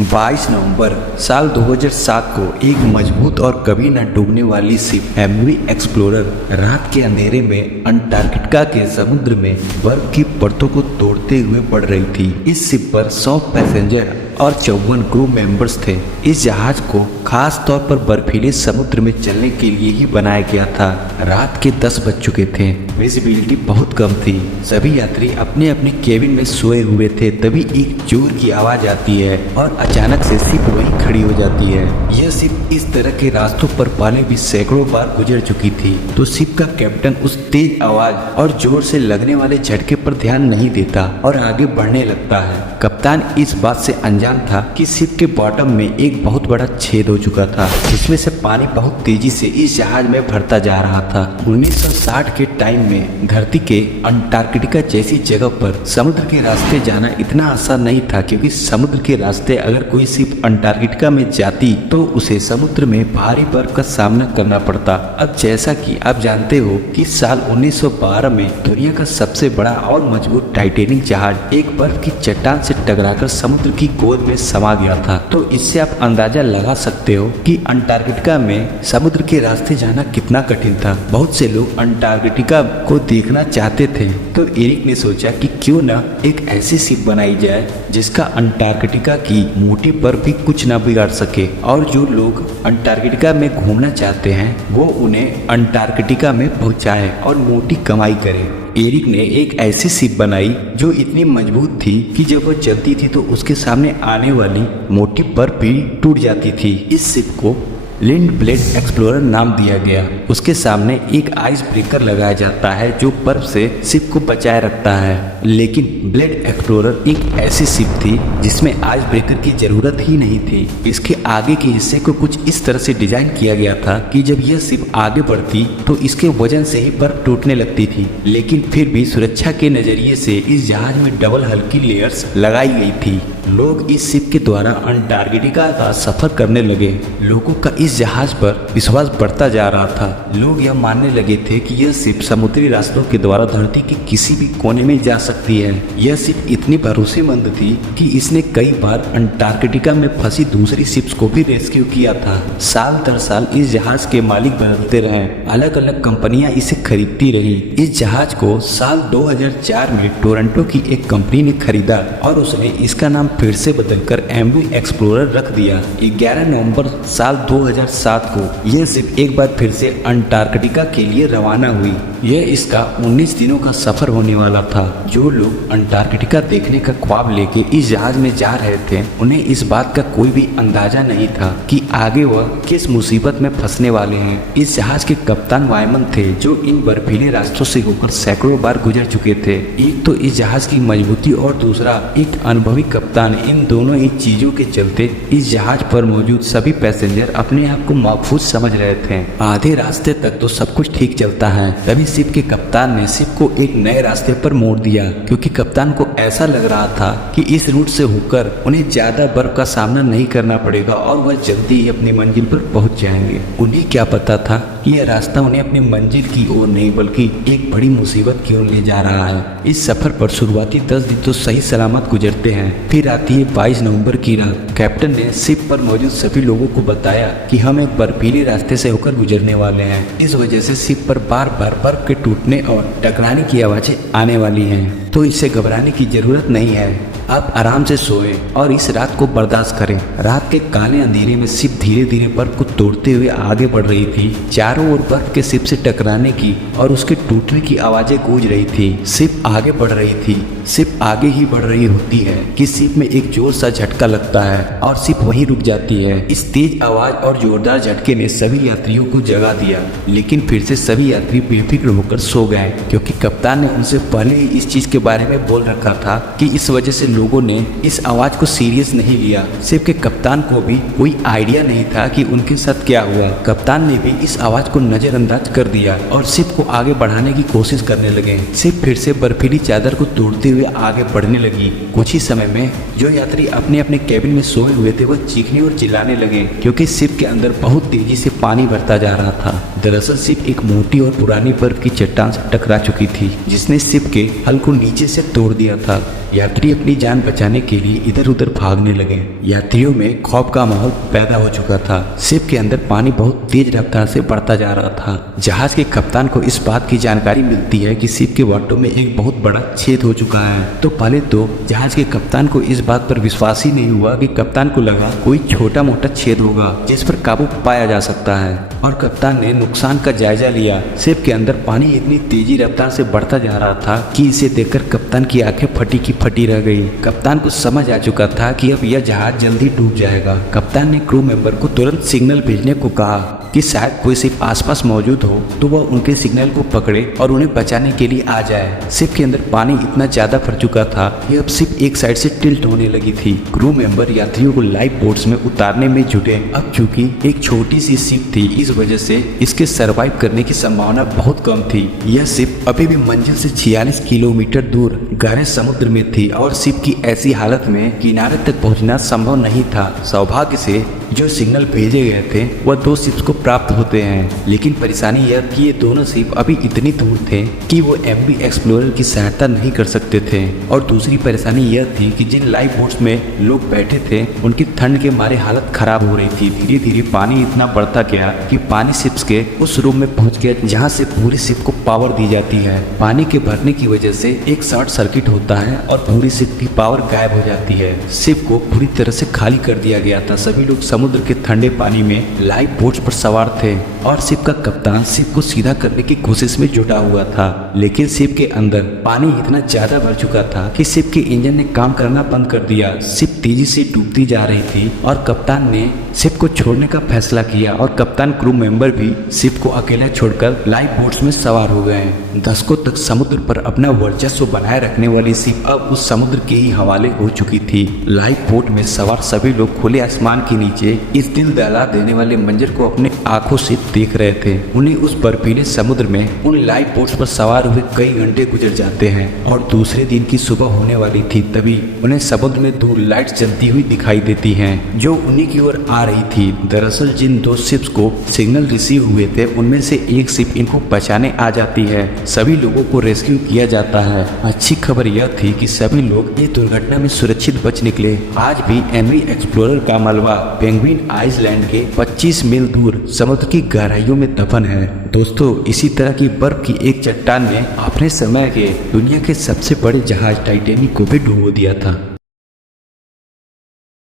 22 नवंबर साल 2007 को एक मजबूत और कभी न डूबने वाली शिप एमवी एक्सप्लोरर रात के अंधेरे में अंटार्कटिका के समुद्र में बर्फ की परतों को तोड़ते हुए बढ़ रही थी। इस शिप पर 100 पैसेंजर और 54 क्रू मेंबर्स थे। इस जहाज को खास तौर पर बर्फीले समुद्र में चलने के लिए ही बनाया गया था। रात के 10 बज चुके थे। विजिबिलिटी बहुत कम थी। सभी यात्री अपने अपने केबिन में सोए हुए थे। तभी एक जोर की आवाज आती है और अचानक से शिप वहीं खड़ी हो जाती है। यह शिप इस तरह के रास्तों पर पहले भी सैकड़ों बार गुजर चुकी थी, तो शिप का कैप्टन उस तेज आवाज और जोर से लगने वाले झटके पर ध्यान नहीं देता और आगे बढ़ने लगता है। कप्तान इस बात से अनजान था कि शिप के बॉटम में एक बहुत बड़ा छेद हो चुका था, जिसमें से पानी बहुत तेजी से इस जहाज में भरता जा रहा था। 1960 के टाइम में धरती के अंटार्कटिका जैसी जगह पर समुद्र के रास्ते जाना इतना आसान नहीं था, क्योंकि समुद्र के रास्ते अगर कोई शिप अंटार्कटिका में जाती तो उसे समुद्र में भारी बर्फ का सामना करना पड़ता। अब जैसा कि आप जानते हो कि साल 1912 में दुनिया का सबसे बड़ा और मजबूत टाइटैनिक जहाज एक बर्फ की चट्टान से टकराकर समुद्र की गोद में समा गया था। तो इससे आप अंदाजा लगा सकते हो कि अंटार्कटिका में समुद्र के रास्ते जाना कितना कठिन था। बहुत से लोग अंटार्कटिका को देखना चाहते थे, तो एरिक ने सोचा कि क्यों न एक ऐसी शिप बनाई जाए जिसका अंटार्कटिका की मोटी पर भी कुछ न बिगाड़ सके, और जो लोग अंटार्कटिका में घूमना चाहते हैं वो उन्हें अंटार्कटिका में पहुंचाए और मोटी कमाई करे। एरिक ने एक ऐसी शिप बनाई जो इतनी मजबूत थी कि जब वो चलती थी तो उसके सामने आने वाली मोटी बर्फ भी टूट जाती थी। इस शिप को लिंड ब्लेड एक्सप्लोरर नाम दिया गया। उसके सामने एक आइस ब्रेकर लगाया जाता है जो बर्फ से शिप को बचाए रखता है। लेकिन ब्लेड एक्सप्लोरर एक ऐसी शिप थी जिसमें आइस ब्रेकर की जरूरत ही नहीं थी। इसके आगे के हिस्से को कुछ इस तरह से डिजाइन किया गया था कि जब यह शिप आगे बढ़ती तो इसके वजन से ही बर्फ टूटने लगती थी। लेकिन फिर भी सुरक्षा के नजरिए से इस जहाज में डबल हल्की लेयर्स लगाई गई थी। लोग इस शिप के द्वारा अंटार्कटिका का सफर करने लगे। लोगों का इस जहाज पर विश्वास बढ़ता जा रहा था। लोग यह मानने लगे थे कि यह शिप समुद्री रास्तों के द्वारा धरती के किसी भी कोने में जा सकती है। यह शिप इतनी भरोसेमंद थी कि इसने कई बार अंटार्कटिका में फंसी दूसरी शिप्स को भी रेस्क्यू किया था। साल दर साल इस जहाज के मालिक बदलते रहे, अलग अलग कंपनियां इसे खरीदती रही। इस जहाज को साल 2004 में टोरंटो की एक कंपनी ने खरीदा और उसने इसका नाम फिर से बदलकर एमवी एक्सप्लोरर रख दिया। 11 नवंबर साल 2007 को यह शिप एक बार फिर से अंटार्कटिका के लिए रवाना हुई। यह इसका 19 दिनों का सफर होने वाला था। जो लोग अंटार्कटिका देखने का ख्वाब लेके इस जहाज में जा रहे थे, उन्हें इस बात का कोई भी अंदाजा नहीं था कि आगे वह किस मुसीबत में फंसने वाले हैं। इस जहाज के कप्तान वायमन थे जो इन बर्फीले रास्तों से होकर सैकड़ों बार गुजर चुके थे। एक तो इस जहाज की मजबूती और दूसरा एक अनुभवी कप्तान। इन दोनों ही चीजों के चलते इस जहाज पर मौजूद सभी पैसेंजर अपने आप को महफूज समझ रहे थे। आधे रास्ते तक तो सब कुछ ठीक चलता है, तभी शिप के कप्तान ने शिप को एक नए रास्ते पर मोड़ दिया, क्योंकि कप्तान को ऐसा लग रहा था कि इस रूट से होकर उन्हें ज्यादा बर्फ का सामना नहीं करना पड़ेगा और वह जल्दी ही अपनी मंजिल पर पहुंच जाएंगे। उन्हें क्या पता था कि यह रास्ता उन्हें अपनी मंजिल की ओर नहीं बल्कि एक बड़ी मुसीबत की ओर ले जा रहा है। इस सफर पर शुरुआती 10 दिन तो सही सलामत गुजरते हैं। फिर आती है 22 नवंबर की रात। कैप्टन ने शिप पर मौजूद सभी लोगों को बताया कि हम एक बर्फीले रास्ते से होकर गुजरने वाले हैं। इस वजह से शिप पर बार बार बर्फ के टूटने और टकराने की आवाजें आने वाली हैं, तो इससे घबराने की जरूरत नहीं है। आप आराम से सोएं और इस रात को बर्दाश्त करें। रात के काले अंधेरे में शिप धीरे धीरे बर्फ को तोड़ते हुए आगे बढ़ रही थी। चारों ओर बर्फ के शिप से टकराने की और उसके टूटने की आवाजें गूंज रही थी। शिप आगे बढ़ रही थी। शिप आगे ही बढ़ रही होती है कि शिप में एक जोर सा झटका लगता है और शिप वहीं रुक जाती है। इस तेज आवाज और जोरदार झटके ने सभी यात्रियों को जगा दिया, लेकिन फिर से सभी यात्री बेफिक्र होकर सो गए, क्योंकि कप्तान ने उनसे पहले ही इस चीज के बारे में बोल रखा था कि इस वजह से लोगों ने इस आवाज को सीरियस नहीं लिया। शिप के कप्तान को भी कोई आइडिया नहीं था कि उनके साथ क्या हुआ। कप्तान ने भी इस आवाज को नजरअंदाज कर दिया और शिप को आगे बढ़ाने की कोशिश करने लगे। शिप फिर से बर्फीली चादर को तोड़ते हुए हुए आगे बढ़ने लगी। कुछ ही समय में जो यात्री अपने अपने केबिन में सोए हुए थे वो चीखने और चिल्लाने लगे क्योंकि शिप के अंदर बहुत तेजी से पानी भरता जा रहा था। दरअसल शिप एक मोटी और पुरानी बर्फ की चट्टान से टकरा चुकी थी जिसने शिप के हल को नीचे से तोड़ दिया था। यात्री अपनी जान बचाने के लिए इधर उधर भागने लगे। यात्रियों में खौफ का माहौल पैदा हो चुका था। शिप के अंदर पानी बहुत तेज रफ्तार से बढ़ता जा रहा था। जहाज के कप्तान को इस बात की जानकारी मिलती है कि शिप के वाटों में एक बहुत बड़ा छेद हो चुका है। तो पहले तो जहाज के कप्तान को इस बात पर विश्वास ही नहीं हुआ कि कप्तान को लगा कोई छोटा मोटा छेद होगा जिस पर काबू पाया जा सकता है, और कप्तान ने नुकसान का जायजा लिया। शिप के अंदर पानी इतनी तेजी रफ्तार से बढ़ता जा रहा था कि इसे देखकर कप्तान की आंखें फटी की फटी रह गई। कप्तान को समझ आ चुका था कि अब यह जहाज जल्दी डूब जाएगा। कप्तान ने क्रू मेंबर को तुरंत सिग्नल भेजने को कहा कि शायद कोई शिप आसपास मौजूद हो तो वह उनके सिग्नल को पकड़े और उन्हें बचाने के लिए आ जाए। शिप के अंदर पानी इतना ज्यादा भर चुका था कि अब शिप एक साइड से टिल्ट होने लगी थी। क्रू मेंबर यात्रियों को लाइफ बोट्स में उतारने में जुटे। अब चूंकि एक छोटी सी शिप थी, इस वजह से इसके सरवाइव करने की संभावना बहुत कम थी। यह शिप अभी भी मंजिल से 46 किलोमीटर दूर गहरे समुद्र में थी और शिप की ऐसी हालत में किनारे तक पहुंचना संभव नहीं था। सौभाग्य से जो सिग्नल भेजे गए थे वह 2 शिप्स को प्राप्त होते हैं, लेकिन परेशानी यह कि ये दोनों शिप अभी इतनी दूर थे कि वो एमवी एक्सप्लोरर की सहायता नहीं कर सकते थे। और दूसरी परेशानी यह थी कि जिन लाइफ बोट्स में लोग बैठे थे उनकी ठंड के मारे हालत खराब हो रही थी। धीरे धीरे पानी इतना बढ़ता गया कि पानी शिप्स के उस रूम में पहुंच गया जहाँ से पूरी शिप को पावर दी जाती है। पानी के भरने की वजह से एक शॉर्ट सर्किट होता है और पूरी शिप की पावर गायब हो जाती है। शिप को पूरी तरह से खाली कर दिया गया था। सभी लोग समुद्र के ठंडे पानी में लाइफ बोट्स पर सवार थे और शिप का कप्तान शिप को सीधा करने की कोशिश में जुटा हुआ था, लेकिन शिप के अंदर पानी इतना ज्यादा भर चुका था कि शिप के इंजन ने काम करना बंद कर दिया। शिप तेजी से डूबती जा रही थी और कप्तान ने शिप को छोड़ने का फैसला किया और कप्तान क्रू मेंबर भी शिप को अकेला छोड़कर लाइफ बोट्स में सवार हो गए। दशकों तक समुद्र पर अपना वर्चस्व बनाए रखने वाली शिप अब उस समुद्र के ही हवाले हो चुकी थी। लाइफ बोट में सवार सभी लोग खुले आसमान के नीचे इस दिल दहला देने वाले मंजर को अपने आंखों से देख रहे थे। उन्हें उस बर्फीले समुद्र में उन लाइफ बोट्स पर सवार हुए कई घंटे गुजर जाते हैं और दूसरे दिन की सुबह होने वाली थी। तभी उन्हें समुद्र में दूर लाइट्स जलती हुई दिखाई देती हैं जो उन्हीं की ओर आ रही थी। दरअसल जिन 2 शिप्स को सिग्नल रिसीव हुए थे उनमें से एक शिप इनको बचाने आ जाती है। सभी लोगों को रेस्क्यू किया जाता है। अच्छी खबर यह थी कि सभी लोग इस दुर्घटना में सुरक्षित बच निकले। आज भी एमवी एक्सप्लोरर का मलबा पेंगुइन आइसलैंड के 25 मील दूर समुद्र की गहराइयों में दफन है। दोस्तों, इसी तरह की बर्फ की एक चट्टान ने अपने समय के दुनिया के सबसे बड़े जहाज टाइटैनिक को भी डुबो दिया था।